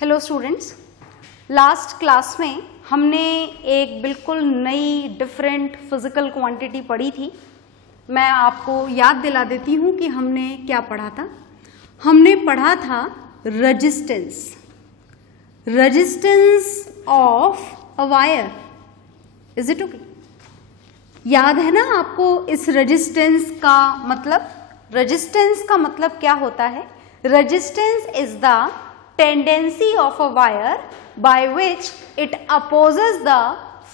Hello students, last class में हमने एक बिल्कुल नई डिफरेंट फिजिकल क्वांटिटी पढ़ी थी। मैं आपको याद दिला देती हूँ कि हमने क्या पढ़ा था। हमने पढ़ा था resistance of a wire. Is it okay? याद है ना आपको इस रेजिस्टेंस का मतलब? रेजिस्टेंस का मतलब क्या होता है? Resistance is the tendency of a wire by which it opposes the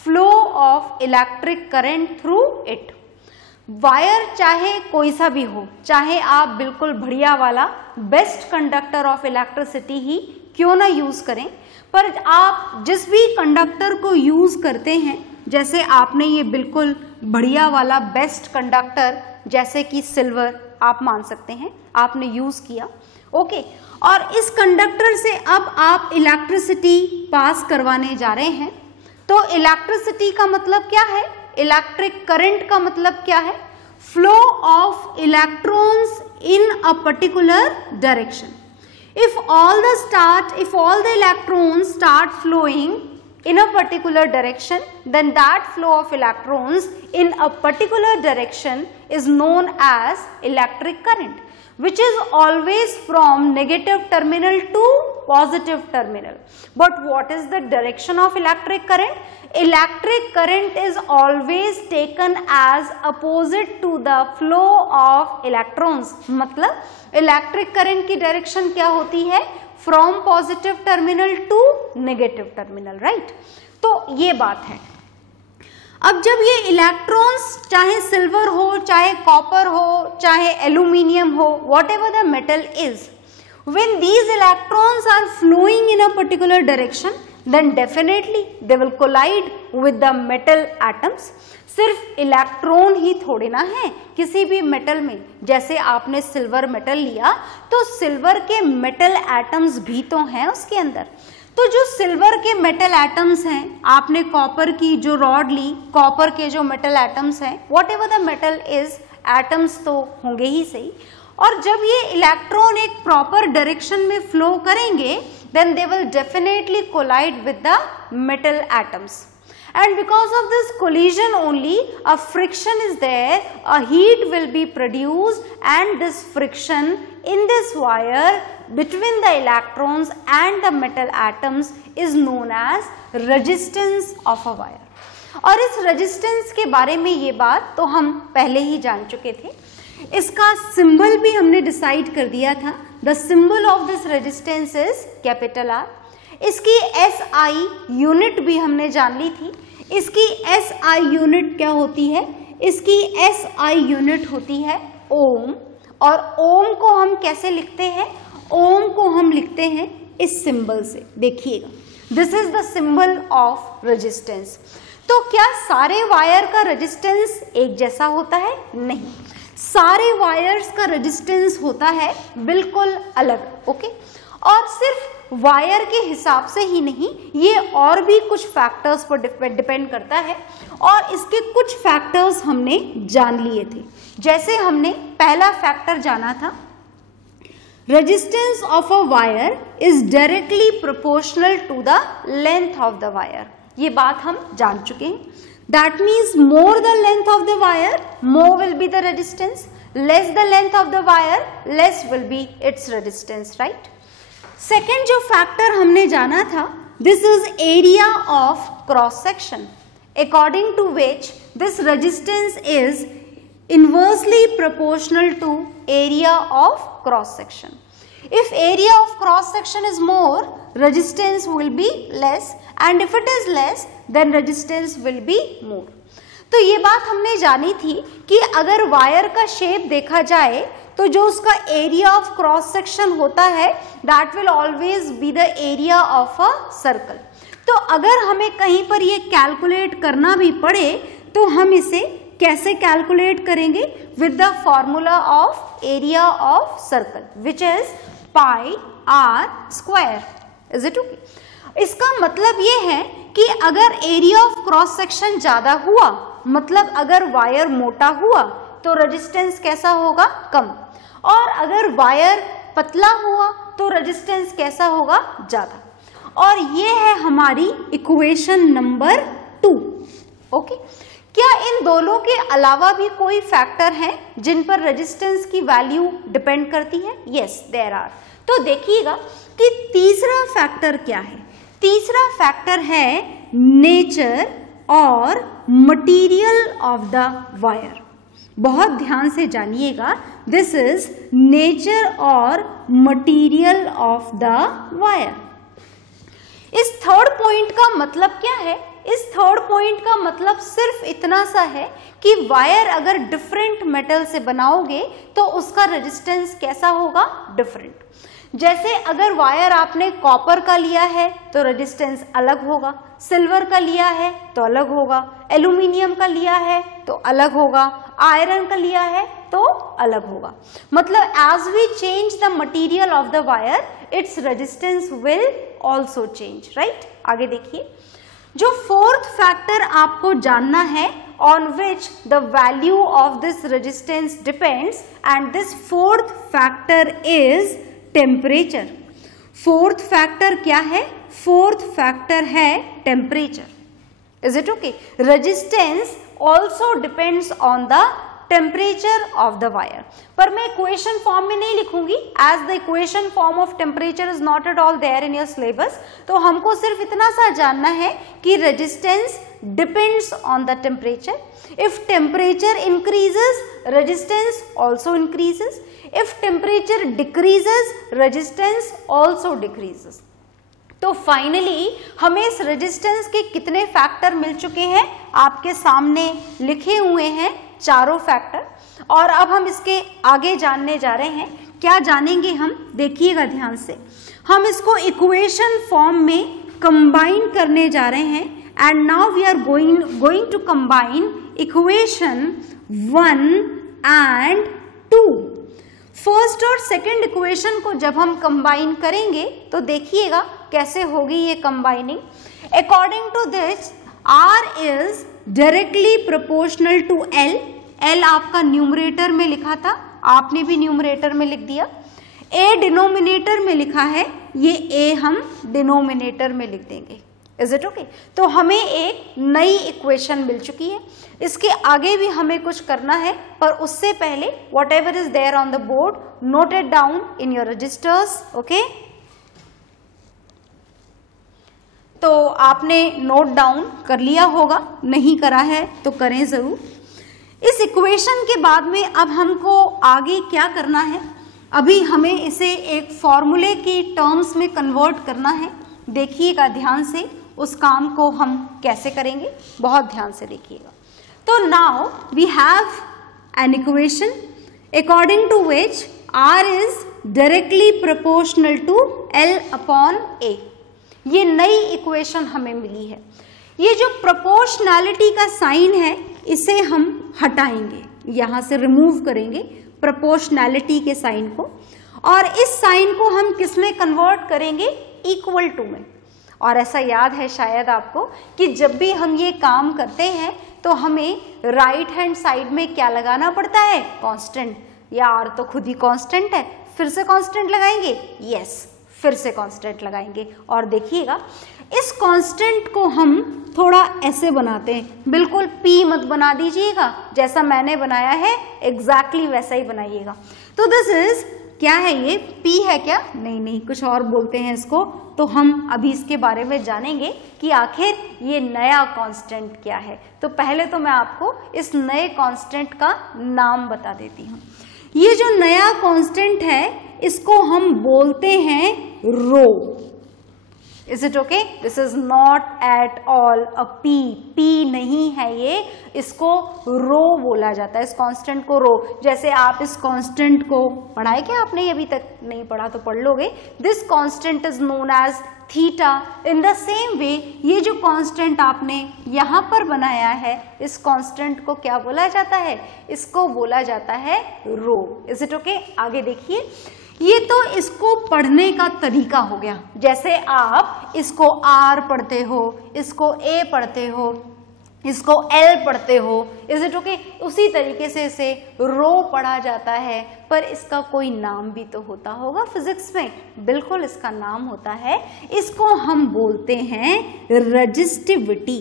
flow of electric current through it. Wire चाहे कोई सा भी हो, चाहे आप बिल्कुल बढ़िया वाला बेस्ट कंडक्टर ऑफ इलेक्ट्रिसिटी ही क्यों ना यूज करें, पर आप जिस भी कंडक्टर को यूज करते हैं, जैसे आपने ये बिल्कुल बढ़िया वाला बेस्ट कंडक्टर जैसे कि सिल्वर आप मान सकते हैं, आपने यूज किया, ओके। और इस कंडक्टर से अब आप इलेक्ट्रिसिटी पास करवाने जा रहे हैं। तो इलेक्ट्रिसिटी का मतलब क्या है? इलेक्ट्रिक करंट का मतलब क्या है? Flow of electrons in a particular direction. if all the electrons start flowing in a particular direction, then that flow of electrons in a particular direction is known as electric current, which is always from negative terminal to positive terminal. But what is the direction of electric current? Electric current is always taken as opposite to the flow of electrons. मतलब electric current की direction क्या होती है? From positive terminal to negative terminal, right? तो ये बात है। अब जब ये इलेक्ट्रॉन्स चाहे सिल्वर हो, चाहे कॉपर हो, चाहे एल्यूमिनियम हो, whatever the metal is, when these electrons are flowing in a particular direction, then definitely they will collide with the metal atoms. सिर्फ इलेक्ट्रॉन ही थोड़े ना है किसी भी मेटल में। जैसे आपने सिल्वर मेटल लिया तो सिल्वर के मेटल एटम्स भी तो हैं उसके अंदर। तो जो सिल्वर के मेटल एटम्स हैं, आपने कॉपर की जो रॉड ली, कॉपर के जो मेटल एटम्स हैं, what ever the metal is, atoms तो होंगे ही सही। और जब ये इलेक्ट्रॉन एक प्रॉपर डायरेक्शन में फ्लो करेंगे, then they will definitely collide with the metal atoms. And because of this collision only, a friction is there, a heat will be produced, and this friction in this wire between the electrons and the metal atoms is known as resistance of a wire. और इस resistance के बारे में ये बात तो हम पहले ही जान चुके थे। इसका सिंबल भी हमने डिसाइड कर दिया था। The symbol of this resistance is capital R. इसकी SI यूनिट भी हमने जान ली थी। इसकी SI यूनिट क्या होती है? इसकी SI यूनिट होती है ओम। और ओम को हम कैसे लिखते हैं? ओम को हम लिखते हैं इस सिंबल से, देखिएगा, this is the symbol of resistance. तो क्या सारे वायर का रेजिस्टेंस एक जैसा होता है? नहीं, सारे वायर्स का रेजिस्टेंस होता है बिल्कुल अलग, ओके। और सिर्फ वायर के हिसाब से ही नहीं, ये और भी कुछ फैक्टर्स पर डिपेंड करता है। और इसके कुछ फैक्टर्स हमने जान लिए थे। जैसे हमने पहला फैक्टर जाना था, resistance of a wire is directly proportional to the length of the wire. ये बात हम जान चुके हैं। That means more the length of the wire, more will be the resistance. Less the length of the wire, less will be its resistance, right? Second जो factor हमने जाना था, this is area of cross section, according to which this resistance is inversely proportional to area of cross section. If area of cross section is more, resistance will be less, and if it is less, then resistance will be more. तो ये बात हमने जानी थी कि अगर wire का shape देखा जाए तो जो उसका एरिया ऑफ क्रॉस सेक्शन होता है, that will always be the area of a circle. तो अगर हमें कहीं पर ये कैलकुलेट करना भी पड़े तो हम इसे कैसे कैलकुलेट करेंगे? With the formula of area of circle, which is pi r square. Is it okay? इसका मतलब ये है कि अगर एरिया ऑफ क्रॉस सेक्शन ज्यादा हुआ, मतलब अगर वायर मोटा हुआ तो रेजिस्टेंस कैसा होगा? कम। और अगर वायर पतला हुआ तो रेजिस्टेंस कैसा होगा? ज्यादा। और ये है हमारी इक्वेशन नंबर 2। ओके, क्या इन दोनों के अलावा भी कोई फैक्टर हैं जिन पर रेजिस्टेंस की वैल्यू डिपेंड करती है? Yes, there are. तो देखिएगा कि तीसरा फैक्टर क्या है। तीसरा फैक्टर है नेचर और मटेरियल ऑफ द वायर। बहुत ध्यान से जानिएगा, दिस इज नेचर और मटेरियल ऑफ द वायर। इस थर्ड पॉइंट का मतलब क्या है? इस थर्ड पॉइंट का मतलब सिर्फ इतना सा है कि वायर अगर डिफरेंट मेटल से बनाओगे तो उसका रेजिस्टेंस कैसा होगा? डिफरेंट। जैसे अगर वायर आपने कॉपर का लिया है तो रेजिस्टेंस अलग होगा, सिल्वर का लिया है तो अलग होगा, एल्यूमिनियम का लिया है तो अलग होगा, आयरन का लिया है तो अलग होगा। मतलब as we change the material of the wire its resistance will also change, right. आगे देखिए, जो फोर्थ फैक्टर आपको जानना है on which the value of this resistance depends, and this fourth factor is temperature. Fourth factor क्या है? Fourth factor है temperature. Is it okay? Resistance also depends on the temperature of the wire. पर मैं equation form में नहीं लिखूंगी, as the equation form of temperature is not at all there in your syllabus. तो हमको सिर्फ इतना सा जानना है कि resistance depends on the temperature. If temperature increases, resistance also increases. If temperature decreases, resistance also decreases. तो finally हमें इस रेजिस्टेंस के कितने फैक्टर मिल चुके हैं? आपके सामने लिखे हुए हैं चारों फैक्टर। और अब हम इसके आगे जानने जा रहे हैं। क्या जानेंगे हम? देखिएगा ध्यान से। हम इसको इक्वेशन फॉर्म में कंबाइन करने जा रहे हैं। And now we are going to combine equation 1 and 2। First और सेकंड इक्वेशन को जब हम कंबाइन करेंगे तो देखिएगा कैसे होगी ये combining. According to this R is directly proportional to L। L आपका न्यूमरेटर में लिखा था, आपने भी न्यूमरेटर में लिख दिया। A डिनोमिनेटर में लिखा है, ये A हम डिनोमिनेटर में लिख देंगे। Is it okay? तो हमें एक नई इक्वेशन मिल चुकी है। इसके आगे भी हमें कुछ करना है, पर उससे पहले whatever is there on the board note it down in your registers. Okay, तो आपने नोट डाउन कर लिया होगा, नहीं करा है तो करें जरूर। इस इक्वेशन के बाद में अब हमको आगे क्या करना है? अभी हमें इसे एक फॉर्मूले की टर्म्स में कन्वर्ट करना है। देखिएगा ध्यान से, उस काम को हम कैसे करेंगे, बहुत ध्यान से देखिएगा। तो now we have an equation according to which R is directly proportional to L upon A। ये नई इक्वेशन हमें मिली है। ये जो प्रोपोर्शनैलिटी का साइन है इसे हम हटाएंगे, यहां से रिमूव करेंगे प्रोपोर्शनैलिटी के साइन को, और इस साइन को हम किस में कन्वर्ट करेंगे? इक्वल टू में। और ऐसा याद है शायद आपको कि जब भी हम ये काम करते हैं तो हमें राइट हैंड साइड में क्या लगाना पड़ता है? कांस्टेंट। यार तो खुद ही कांस्टेंट है, फिर से कांस्टेंट लगाएंगे। यस, फिर से कांस्टेंट लगाएंगे। और देखिएगा इस कांस्टेंट को हम थोड़ा ऐसे बनाते हैं, बिल्कुल P मत बना दीजिएगा, जैसा मैंने बनाया है एग्जैक्टली वैसा ही बनाइएगा। तो दिस इज क्या है? ये P है क्या? नहीं नहीं, कुछ और बोलते हैं इसको। तो हम अभी इसके बारे में जानेंगे कि आखिर ये नया कांस्टेंट क्या है। तो पहले तो मैं आपको इस नए कांस्टेंट का नाम बता देती हूँ। ये जो नया कांस्टेंट है इसको हम बोलते हैं rho. Is it okay? This is not at all a P। P नहीं है ये, इसको रो बोला जाता है। इस कांस्टेंट को रो। जैसे आप इस कांस्टेंट को पढ़ाए क्या आपने? अभी तक नहीं पढ़ा तो पढ़ लोगे। This constant is known as theta. In the same way ये जो कांस्टेंट आपने यहाँ पर बनाया है, इस कांस्टेंट को क्या बोला जाता है? इसको बोला जाता है रो। Is it okay? आगे देखिए, ये तो इसको पढ़ने का तरीका हो गया। जैसे आप इसको R पढ़ते हो, इसको A पढ़ते हो, इसको एल पढ़ते हो, इज इट ओके? उसी तरीके से इसे रो पढ़ा जाता है, पर इसका कोई नाम भी तो होता होगा फिजिक्स में। बिल्कुल इसका नाम होता है, इसको हम बोलते हैं रजिस्टिविटी।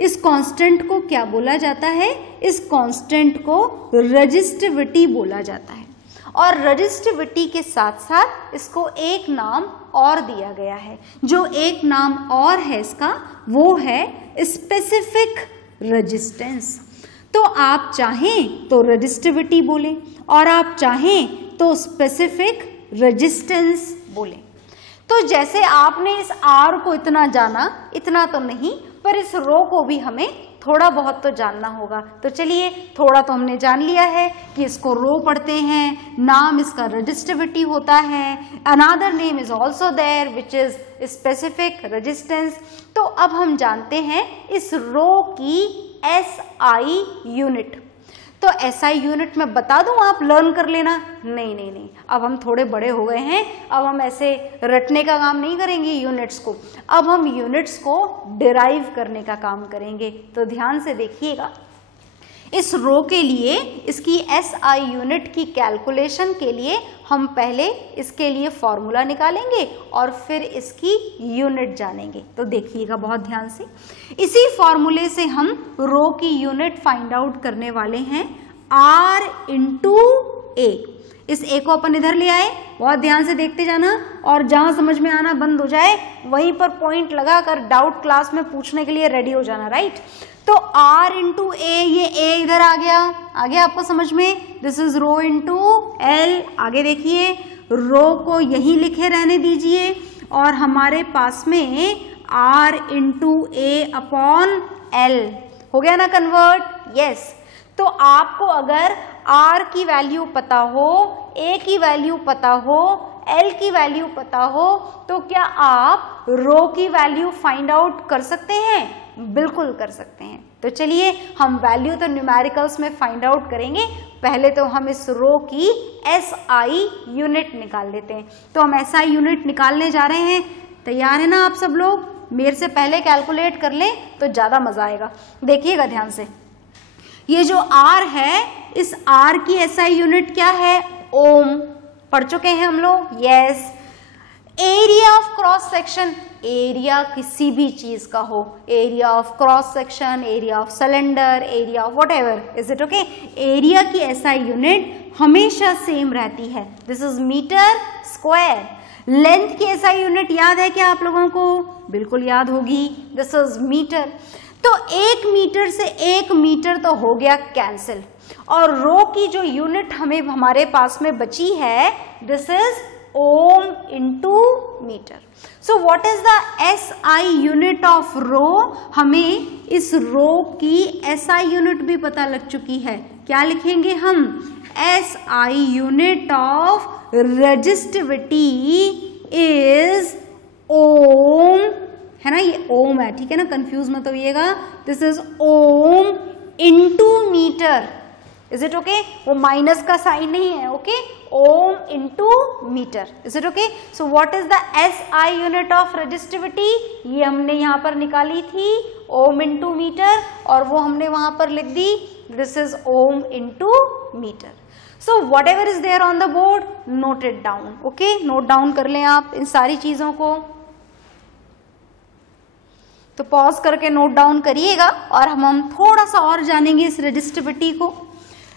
इस कांस्टेंट को क्या बोला जाता है? इस कांस्टेंट को रजिस्टिविटी बोला जाता है। और रजिस्टिविटी के साथ साथ इसको एक नाम और दिया गया है। जो एक नाम और है इसका, वो है स्पेसिफिक रेजिस्टेंस। तो आप चाहें तो रजिस्टिविटी बोलें और आप चाहें तो स्पेसिफिक रेजिस्टेंस बोलें। तो जैसे आपने इस आर को इतना जाना, इतना तो नहीं, पर इस रो को भी हमें थोड़ा बहुत तो जानना होगा। तो चलिए, थोड़ा तो हमने जान लिया है कि इसको रो पढ़ते हैं, नाम इसका रजिस्टिविटी होता है, another name is also there which is specific resistance. तो अब हम जानते हैं इस रो की एसआई यूनिट। तो एसआई यूनिट मैं बता दूं, आप लर्न कर लेना। नहीं नहीं नहीं, अब हम थोड़े बड़े हो गए हैं, अब हम ऐसे रटने का काम नहीं करेंगे यूनिट्स को, अब हम यूनिट्स को डिराइव करने का काम करेंगे। तो ध्यान से देखिएगा, इस रो के लिए इसकी एसआई यूनिट की कैलकुलेशन के लिए हम पहले इसके लिए फॉर्मूला निकालेंगे और फिर इसकी यूनिट जानेंगे। तो देखिएगा बहुत ध्यान से, इसी फॉर्मूले से हम रो की यूनिट फाइंड आउट करने वाले हैं, R इंटू ए। इस ए को अपन इधर ले आए, बहुत ध्यान से देखते जाना, और जहां समझ में आना बंद हो जाए वहीं पर पॉइंट लगाकर डाउट क्लास में पूछने के लिए रेडी हो जाना, राइट। तो R इंटू ए, ये ए इधर आ गया आपको समझ में, this is rho into L. आगे देखिए, रो को यहीं लिखे रहने दीजिए और हमारे पास में R इंटू ए अपॉन एल हो गया ना कन्वर्ट, यस। तो आपको अगर R की वैल्यू पता हो, A की वैल्यू पता हो, L की वैल्यू पता हो, तो क्या आप रो की वैल्यू फाइंड आउट कर सकते हैं? बिल्कुल कर सकते हैं। तो चलिए, हम वैल्यू तो न्यूमेरिकल्स में फाइंड आउट करेंगे, पहले तो हम इस रो की एसआई यूनिट निकाल लेते हैं। तो हम एसआई यूनिट निकालने जा रहे हैं, तैयार है ना आप सब लोग? मेरे से पहले कैलकुलेट कर लें तो ज़्यादा मजा आएगा। देखिएगा ध्यान से, ये जो R है, इस R की एसआई यूनिट क्या है? ओम। पढ़ चुके हैं हम लोग, yes. Area of cross section, area किसी भी चीज का हो, area of cross section, area of cylinder, area of whatever, is it okay? Area की एसआई यूनिट हमेशा सेम रहती है, this is metre square. Length की एसआई यूनिट याद है क्या आप लोगों को? बिल्कुल याद होगी, दिस इज मीटर। तो 1 मीटर से 1 मीटर तो हो गया कैंसिल, और रो की जो यूनिट हमें हमारे पास में बची है, this is ohm into metre. So what is the SI unit of rho? हमें इस रो की एसआई यूनिट भी पता लग चुकी है। क्या लिखेंगे हम? SI unit of resistivity is ohm, है ना, ये ओम है, ठीक है ना, कंफ्यूज मत होइएगा। This is ohm into metre, is it okay? वो माइनस का साइन नहीं है, okay? Ohm into metre, is it okay? So what is the SI unit of resistivity? ये हमने यहाँ पर निकाली थी, ओम इंटू मीटर, और वो हमने वहां पर लिख दी, this is ohm into metre. So whatever is there on the board, note it down, okay? Note down कर लें आप इन सारी चीजों को। तो पॉज करके नोट डाउन करिएगा, और हम थोड़ा सा और जानेंगे इस रेजिस्टिविटी को।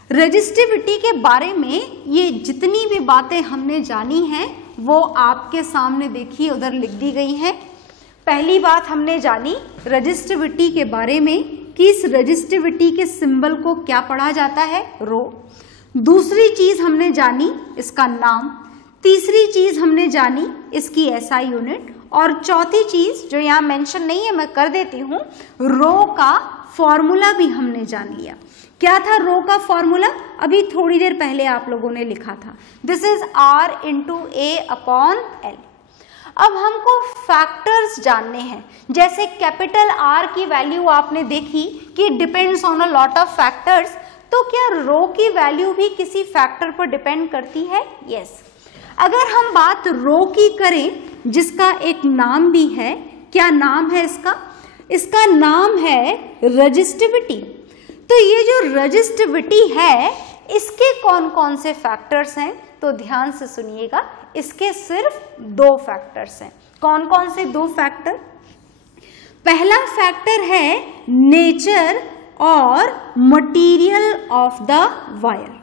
रेजिस्टिविटी के बारे में ये जितनी भी बातें हमने जानी हैं वो आपके सामने देखिए उधर लिख दी गई हैं। पहली बात हमने जानी रेजिस्टिविटी के बारे में कि इस रेजिस्टिविटी के सिंबल को क्या पढ़ा जाता है? रो। दूसरी चीज हमने जानी इसका नाम, तीसरी चीज हमने जानी इसकी एसआई यूनिट, और चौथी चीज जो यहाँ मेंशन नहीं है मैं कर देती हूँ, रो का फॉर्मूला भी हमने जान लिया। क्या था रो का फॉर्मूला? अभी थोड़ी देर पहले आप लोगों ने लिखा था, this is R into A upon L. अब हमको फैक्टर्स जानने हैं, जैसे कैपिटल R की वैल्यू आपने देखी कि depends on a lot of factors, तो क्या रो की वैल्यू भी किसी फैक्टर पर डिपेंड करती है? यस। अगर हम बात रो की करें जिसका एक नाम भी है, क्या नाम है इसका? इसका नाम है रजिस्टिविटी। तो ये जो रजिस्टिविटी है इसके कौन कौन से फैक्टर्स हैं, तो ध्यान से सुनिएगा, इसके सिर्फ 2 फैक्टर्स हैं। कौन कौन से 2 फैक्टर? पहला फैक्टर है नेचर और material of the wire.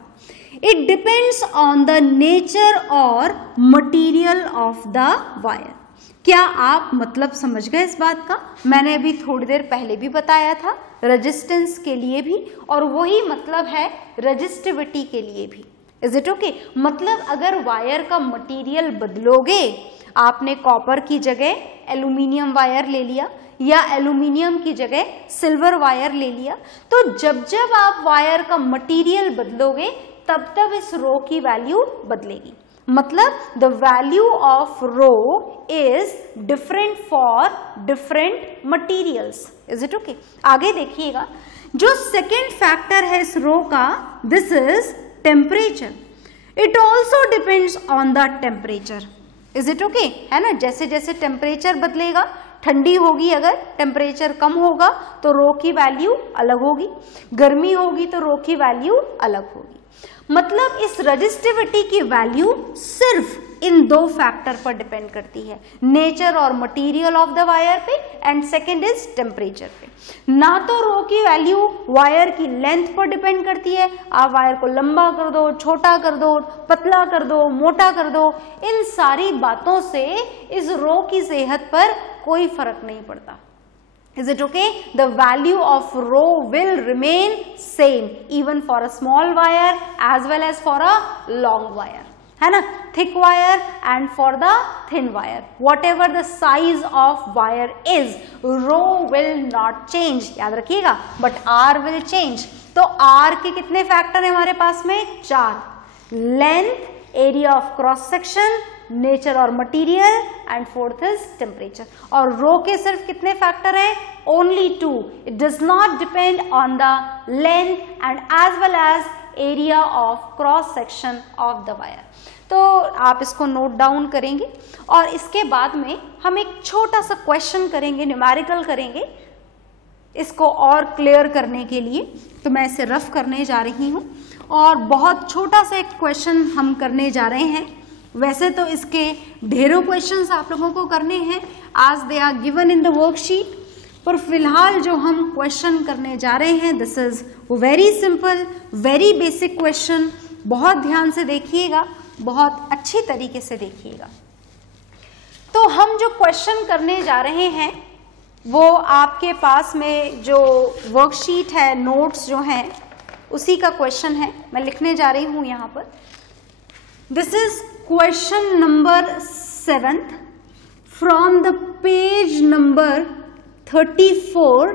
It depends on the nature और मटेरियल ऑफ द वायर। क्या आप मतलब समझ गए इस बात का? मैंने अभी थोड़ी देर पहले भी बताया था रेजिस्टेंस के लिए भी, और वही मतलब है रेजिस्टिविटी के लिए भी। Is it okay? मतलब अगर वायर का मटेरियल बदलोगे, आपने कॉपर की जगह एल्यूमिनियम वायर ले लिया या एल्यूमिनियम की जगह सिल्वर वायर ले लिया, तो जब जब आप वायर का मटेरियल बदलोगे तब तब इस रो की वैल्यू बदलेगी। मतलब the value of rho is different for different materials. Is it okay? आगे देखिएगा, जो सेकेंड फैक्टर है इस रो का, this is temperature. It also depends on the temperature. Is it okay? है ना, जैसे जैसे टेम्परेचर बदलेगा, ठंडी होगी अगर, टेम्परेचर कम होगा तो रो की वैल्यू अलग होगी, गर्मी होगी तो रो की वैल्यू अलग होगी। मतलब इस रजिस्टिविटी की वैल्यू सिर्फ इन 2 फैक्टर पर डिपेंड करती है, नेचर और मटेरियल ऑफ द वायर पे, एंड सेकेंड इज टेम्परेचर पे। ना तो रो की वैल्यू वायर की लेंथ पर डिपेंड करती है, आप वायर को लंबा कर दो, छोटा कर दो, पतला कर दो, मोटा कर दो, इन सारी बातों से इस रो की सेहत पर कोई फर्क नहीं पड़ता। Is it okay? The value of rho will remain same even for a small wire as well as for a long wire, है ना, thick wire and for the thin wire. Whatever the size of wire is, rho will not change. याद रखिएगा, but R will change. तो R के कितने factor हैं हमारे पास में? 4. Length, area of cross section, nature और material, and 4th is temperature. और रो के सिर्फ कितने फैक्टर हैं? Only 2. It does not depend on the length and as well as area of cross section of the wire. तो आप इसको note down करेंगे और इसके बाद में हम एक छोटा सा क्वेश्चन करेंगे, न्यूमेरिकल करेंगे, इसको और क्लियर करने के लिए। तो मैं इसे रफ करने जा रही हूँ और बहुत छोटा सा एक क्वेश्चन हम करने जा रहे हैं। वैसे तो इसके ढेरों क्वेश्चंस आप लोगों को करने हैं आज they are given in the worksheet, पर फिलहाल जो हम क्वेश्चन करने जा रहे हैं this is very simple, very basic question. बहुत ध्यान से देखिएगा, बहुत अच्छी तरीके से देखिएगा। तो हम जो क्वेश्चन करने जा रहे हैं वो आपके पास में जो वर्कशीट है, नोट्स जो हैं, उसी का क्वेश्चन है। मैं लिखने जा रही हूं यहां पर। This is question number 7th from the page number 34.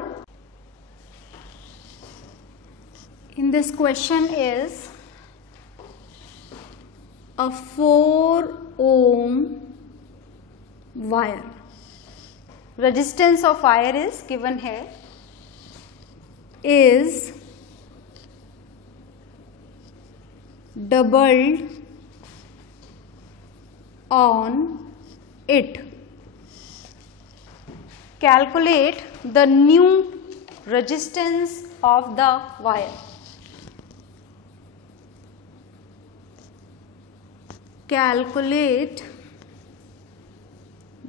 In this question is a 4 ohm wire. Resistance of wire is given here, is doubled on it. Calculate the new resistance of the wire. Calculate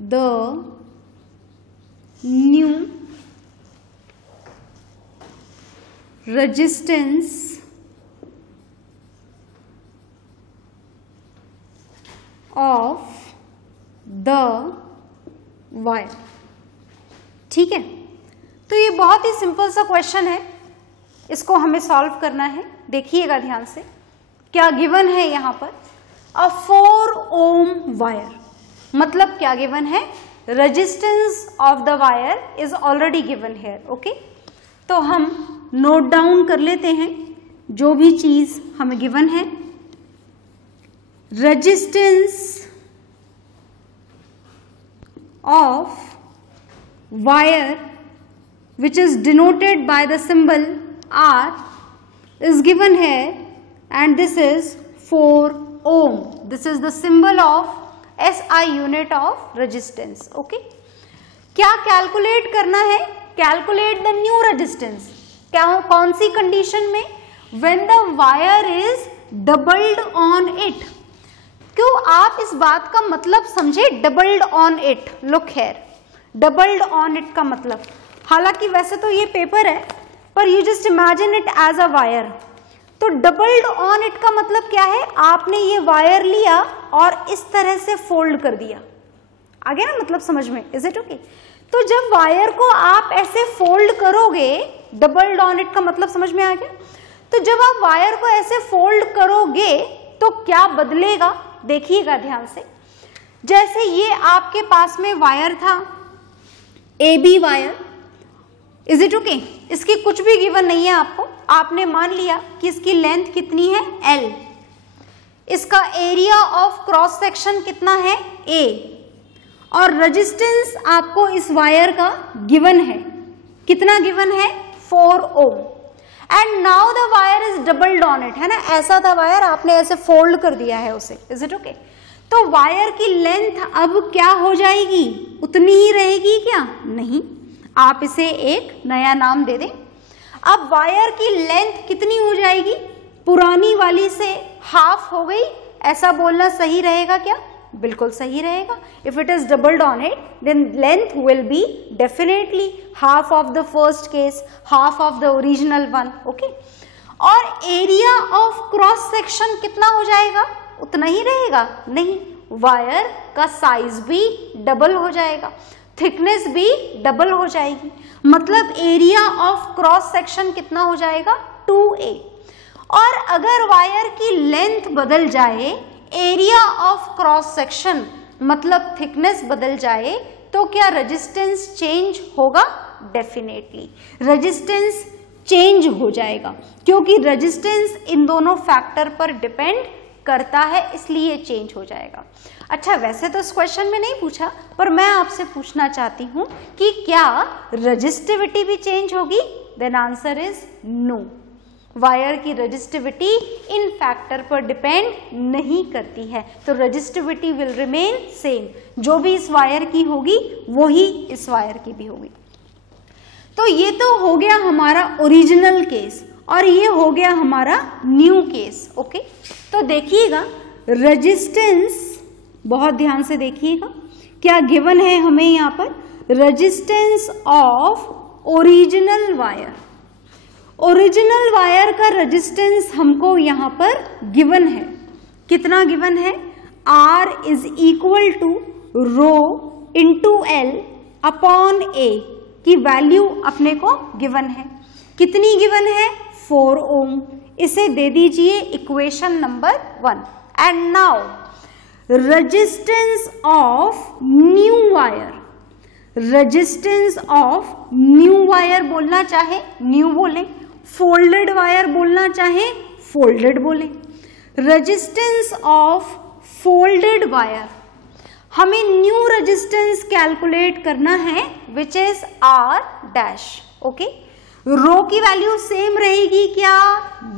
the new resistance of the wire। ठीक है, तो ये बहुत ही simple सा question है, इसको हमें solve करना है। देखिएगा ध्यान से, क्या गिवन है यहाँ पर? अ 4 ओम वायर, मतलब क्या गिवन है? Resistance of the wire is already given है। ओके, तो हम नोट डाउन कर लेते हैं जो भी चीज हमें गिवन है। resistance of wire which is denoted by the symbol R is given here, and this is 4 ohm. This is the symbol of SI unit of resistance. Okay, क्या कैलकुलेट करना है? कैलकुलेट द न्यू रेजिस्टेंस, क्या कौन सी condition में? When the wire is doubled on it. क्यों आप इस बात का मतलब समझे, doubled on it, look here, doubled on it का मतलब, हालांकि वैसे तो ये पेपर है पर you just imagine it as a wire. तो डबल्ड ऑन इट का मतलब क्या है, आपने ये वायर लिया और इस तरह से फोल्ड कर दिया, आ गया ना मतलब समझ में, इज इट ओके? तो जब वायर को आप ऐसे फोल्ड करोगे, डबल्ड ऑन इट का मतलब समझ में आ गया? तो जब आप वायर को ऐसे फोल्ड करोगे तो क्या बदलेगा, देखिएगा ध्यान से। जैसे ये आपके पास में वायर था, AB wire, is it okay? इसकी कुछ भी गिवन नहीं है आपको, आपने मान लिया कि इसकी लेंथ कितनी है, L, इसका एरिया ऑफ क्रॉस सेक्शन कितना है, A, और रेजिस्टेंस आपको इस वायर का गिवन है, कितना गिवन है, 4 ohm. And now the wire is doubled on it, है ना, ऐसा था वायर, आपने ऐसे फोल्ड कर दिया है उसे, इज इट ओके? तो वायर की लेंथ अब क्या हो जाएगी, उतनी ही रहेगी क्या? नहीं, आप इसे एक नया नाम दे दें। अब वायर की लेंथ कितनी हो जाएगी, पुरानी वाली से हाफ हो गई, ऐसा बोलना सही रहेगा क्या? बिल्कुल सही रहेगा। If it is doubled on it then length will be definitely half of the first case, half of the original one, okay? और एरिया ऑफ क्रॉस सेक्शन कितना हो जाएगा, उतना ही रहेगा? नहीं, वायर का साइज भी डबल हो जाएगा, थिकनेस भी डबल हो जाएगी, मतलब एरिया ऑफ क्रॉस सेक्शन कितना हो जाएगा, 2A। और अगर वायर की लेंथ बदल जाए, एरिया ऑफ क्रॉस सेक्शन मतलब थिकनेस बदल जाए, तो क्या रेजिस्टेंस चेंज होगा? डेफिनेटली रेजिस्टेंस चेंज हो जाएगा, क्योंकि रेजिस्टेंस इन दोनों फैक्टर पर डिपेंड करता है, इसलिए चेंज हो जाएगा। अच्छा, वैसे तो इस क्वेश्चन में नहीं पूछा, पर मैं आपसे पूछना चाहती हूं कि क्या रेजिस्टिविटी भी चेंज होगी? Then answer is no. Wire की रेजिस्टिविटी इन फैक्टर पर डिपेंड नहीं करती है, तो रेजिस्टिविटी विल रिमेन सेम, जो भी इस वायर की होगी वही इस वायर की भी होगी। तो ये तो हो गया हमारा ओरिजिनल केस और ये हो गया हमारा न्यू केस, ओके? तो देखिएगा रेजिस्टेंस, बहुत ध्यान से देखिएगा, क्या गिवन है हमें यहाँ पर, resistance of original wire. Original wire का रेजिस्टेंस हमको यहाँ पर गिवन है, कितना गिवन है, R is equal to rho into L upon A की वैल्यू अपने को गिवन है, कितनी गिवन है, 4 ओम। इसे दे दीजिए equation number 1। And now resistance of new wire, resistance of new wire बोलना चाहे न्यू बोलें, फोल्डेड वायर बोलना चाहे फोल्डेड बोलें। रेजिस्टेंस ऑफ फोल्डेड वायर, हमें न्यू रेजिस्टेंस कैलकुलेट करना है which is R dash, okay? Rho की वैल्यू सेम रहेगी क्या?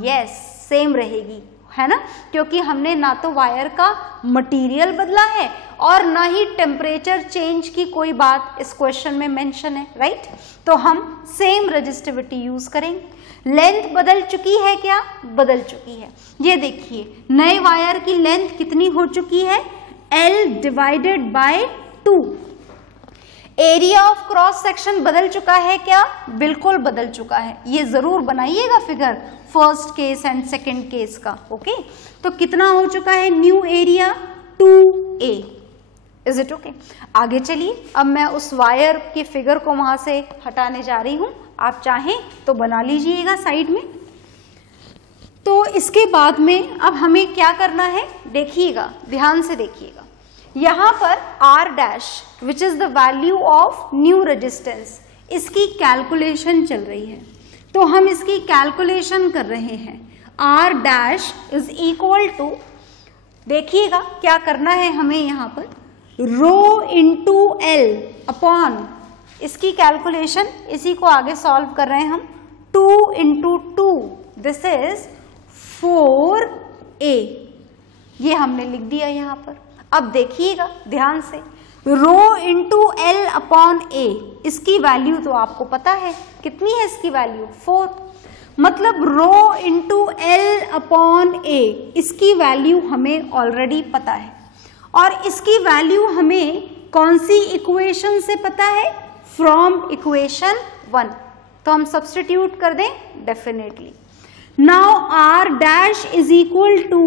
यस, सेम रहेगी, है ना, क्योंकि हमने ना तो वायर का मटेरियल बदला है और ना ही टेम्परेचर चेंज की कोई बात इस क्वेश्चन में मेंशन है, राइट? तो हम सेम रेजिस्टिविटी यूज करेंगे। लेंथ बदल चुकी है क्या? बदल चुकी है। ये देखिए नए वायर की लेंथ कितनी हो चुकी है, L divided by 2। Area of cross section बदल चुका है क्या? बिल्कुल बदल चुका है। ये जरूर बनाइएगा figure first case and second case का, ओके? तो कितना हो चुका है new area, 2A, is it okay? आगे चलिए, अब मैं उस वायर की फिगर को वहां से हटाने जा रही हूं, आप चाहें तो बना लीजिएगा साइड में। तो इसके बाद में अब हमें क्या करना है, देखिएगा, ध्यान से देखिएगा, यहाँ पर R dash which is the value of new resistance, इसकी कैलकुलेशन चल रही है, तो हम इसकी कैलकुलेशन कर रहे हैं। R dash is equal to, देखिएगा क्या करना है हमें यहाँ पर, रो इंटू L अपॉन, इसकी कैलकुलेशन इसी को आगे सॉल्व कर रहे हैं हम, 2 इंटू 2, दिस इज 4A, ये हमने लिख दिया यहाँ पर। अब देखिएगा ध्यान से, रो इंटू एल अपॉन ए, इसकी वैल्यू तो आपको पता है कितनी है, इसकी वैल्यू 4, मतलब रो इंटू एल अपॉन ए, इसकी वैल्यू हमें ऑलरेडी पता है। और इसकी वैल्यू हमें कौन सी इक्वेशन से पता है, फ्रॉम इक्वेशन 1, तो हम सब्स्टिट्यूट कर दें definitely. Now R dash is equal to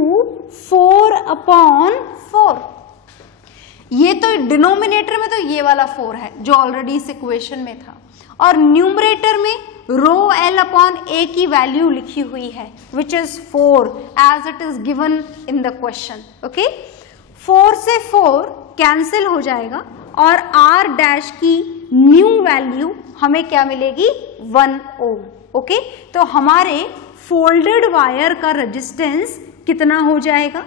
4 upon 4, ये तो डिनोमिनेटर में तो ये वाला 4 है जो ऑलरेडी इस इक्वेशन में था, और न्यूमरेटर में रो एल अपॉन ए की वैल्यू लिखी हुई है which is 4 as it is given in the question. Okay, 4 से 4 कैंसिल हो जाएगा और आर डैश की न्यू वैल्यू हमें क्या मिलेगी, 1 ओम। ओके, तो हमारे फोल्डेड वायर का रेजिस्टेंस कितना हो जाएगा,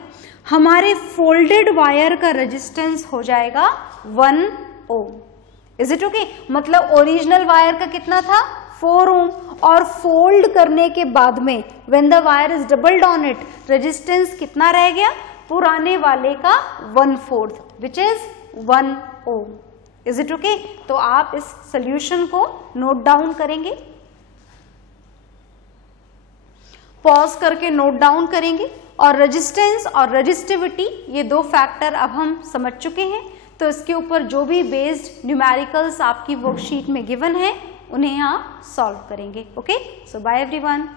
हमारे फोल्डेड वायर का रेजिस्टेंस हो जाएगा 1 ओम। इज इट ओके, मतलब ओरिजिनल वायर का कितना था 4 ओम, और फोल्ड करने के बाद में when the wire is doubled on it, resistance कितना रह गया, पुराने वाले का 1/4 which is 1 ohm. Is it okay, तो आप इस सोल्यूशन को नोट डाउन करेंगे, पॉज करके नोट डाउन करेंगे। और रेजिस्टेंस और रेजिस्टिविटी ये 2 फैक्टर अब हम समझ चुके हैं, तो इसके ऊपर जो भी बेस्ड न्यूमेरिकल्स आपकी वर्कशीट में गिवन है उन्हें आप सॉल्व करेंगे। ओके, सो बाय एवरीवन।